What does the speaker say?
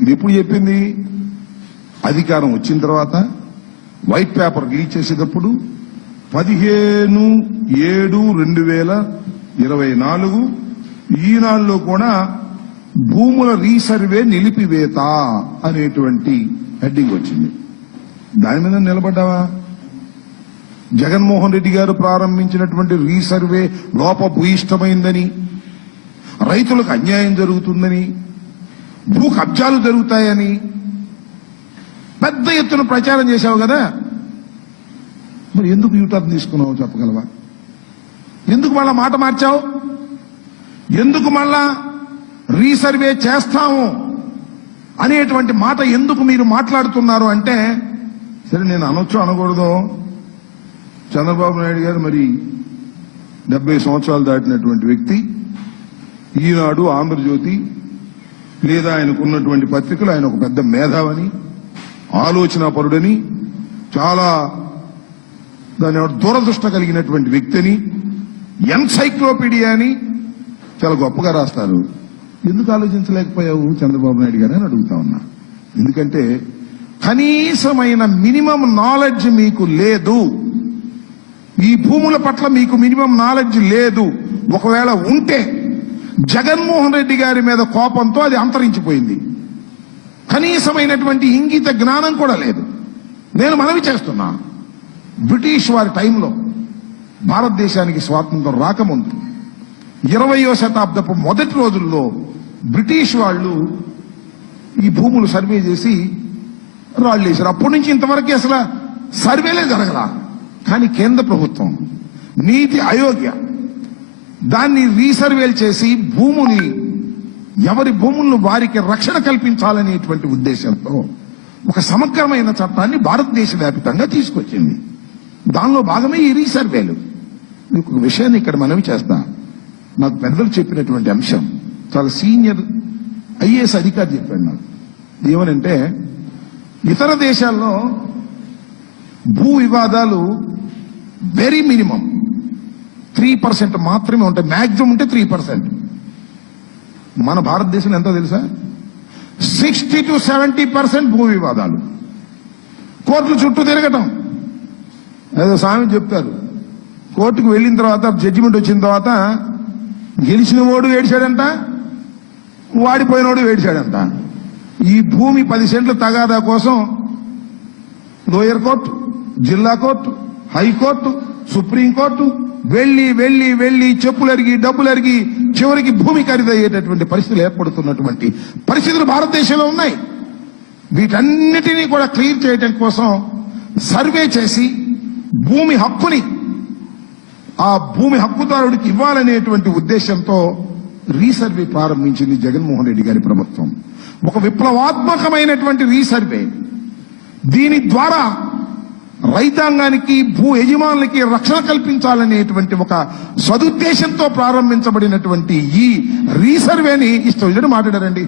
ఇది ఎప్పుడు చెప్పింది? అధికారం వచ్చిన తర్వాత వైట్ పేపర్ రిలీజ్ చేసేటప్పుడు 15/7/2024 ఈనాడులో కూడా భూముల రీసర్వే నిలిపివేత అనేటువంటి హెడ్డింగ్ వచ్చింది. దాని మీద నిలబడ్డావా? జగన్మోహన్ రెడ్డి గారు ప్రారంభించినటువంటి రీసర్వే లోపభూయిష్టమైందని, రైతులకు అన్యాయం జరుగుతుందని, భూ కబ్జాలు జరుగుతాయని పెద్ద ఎత్తున ప్రచారం చేశావు కదా. మరి ఎందుకు యూటర్న్ తీసుకున్నావు చెప్పగలవా? ఎందుకు మళ్ళా మాట మార్చావు? ఎందుకు మళ్ళా రీసర్వే చేస్తాము అనేటువంటి మాట ఎందుకు మీరు మాట్లాడుతున్నారు అంటే, సరే నేను అనొచ్చు అనకూడదు, చంద్రబాబు నాయుడు గారు మరి 70 సంవత్సరాలు దాటినటువంటి వ్యక్తి, ఈనాడు, ఆంధ్రజ్యోతి లేదా ఆయనకున్నటువంటి పత్రికలు ఆయన ఒక పెద్ద మేధావని, ఆలోచనాపరుడని, చాలా దాని దూరదృష్టి కలిగినటువంటి వ్యక్తిని, ఎన్సైక్లోపీడియా అని చాలా గొప్పగా రాస్తారు. ఎందుకు ఆలోచించలేకపోయావు చంద్రబాబు నాయుడు గారు అని అడుగుతా ఉన్నా. ఎందుకంటే కనీసమైన మినిమం నాలెడ్జ్ మీకు లేదు. ఈ భూముల పట్ల మీకు మినిమం నాలెడ్జ్ లేదు. ఒకవేళ ఉంటే జగన్మోహన్ రెడ్డి గారి మీద కోపంతో అది అంతరించిపోయింది. కనీసమైనటువంటి ఇంగిత జ్ఞానం కూడా లేదు. నేను మనవి చేస్తున్నా, బ్రిటిష్ వారి టైంలో భారతదేశానికి స్వాతంత్రం రాకముందు 20వ శతాబ్దపు మొదటి రోజుల్లో బ్రిటిష్ వాళ్ళు ఈ భూములు సర్వే చేసి రాళ్లు వేశారు. అప్పటి నుంచి ఇంతవరకు అసలు సర్వేలే జరగల. కానీ కేంద్ర ప్రభుత్వం నీతి ఆయోగ్ దాన్ని రీసర్వేలు చేసి భూముని, ఎవరి భూములను వారికి రక్షణ కల్పించాలనేటువంటి ఉద్దేశంతో ఒక సమగ్రమైన చట్టాన్ని భారతదేశ వ్యాప్తంగా తీసుకొచ్చింది. దానిలో భాగమే ఈ రీసర్వేలు. మీకు ఒక విషయాన్ని ఇక్కడ మనవి చేస్తా. నాకు పెద్దలు చెప్పినటువంటి అంశం, చాలా సీనియర్ ఐఏఎస్ అధికారి చెప్పాడు నాకు. ఏమనంటే, ఇతర దేశాల్లో భూ వివాదాలు వెరీ మినిమం 3% మాత్రమే ఉంటాయి, మాక్సిమం ఉంటే 3%. మన భారతదేశంలో ఎంతో తెలుసా? 60 to 70% భూ వివాదాలు. కోర్టులు చుట్టూ తిరగటం. ఏదో స్వామి చెప్తారు, కోర్టుకు వెళ్ళిన తర్వాత జడ్జిమెంట్ వచ్చిన తర్వాత గెలిచిన వాడు ఏడిచాడంట, వాడిపోయినోడు ఏడిచాడంట. ఈ భూమి 10 సెంట్ల తగాదా కోసం లోయర్ కోర్టు, జిల్లా కోర్టు, హైకోర్టు, సుప్రీంకోర్టు వెళ్లి వెళ్లి వెళ్లి చెప్పులరిగి డబ్బులరిగి చివరికి భూమి ఖరీదయ్యేటటువంటి పరిస్థితులు ఏర్పడుతున్నటువంటి పరిస్థితులు భారతదేశంలో ఉన్నాయి. వీటన్నిటినీ కూడా క్లియర్ చేయడం కోసం సర్వే చేసి భూమి హక్కుని ఆ భూమి హక్కుదారుడికి ఇవ్వాలనేటువంటి ఉద్దేశంతో రీసర్వే ప్రారంభించింది జగన్మోహన్ రెడ్డి గారి ప్రభుత్వం. ఒక విప్లవాత్మకమైనటువంటి రీసర్వే. దీని ద్వారా రైతాంగానికి, భూ యజమానులకి రక్షణ కల్పించాలనేటువంటి ఒక సదుద్దేశంతో ప్రారంభించబడినటువంటి ఈ రీసర్వేని ఇష్టం మాట్లాడారండి.